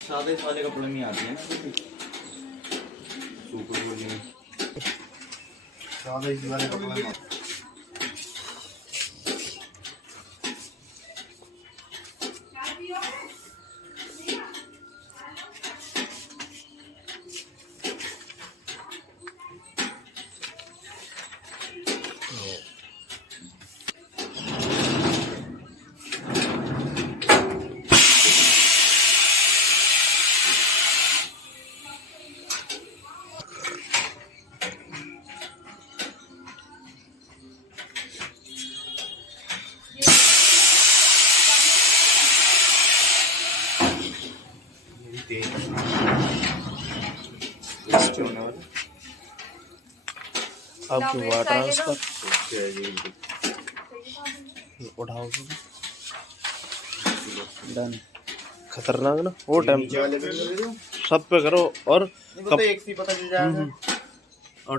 सादे वाले कपड़े में आती है ना सुपर बोली में सादे वाले कपड़े में आपकी वाटर ट्रांसफर उठाओ डन। खतरनाक ना वो टाइम सब पे करो और एक सी पता चल जाएगा। और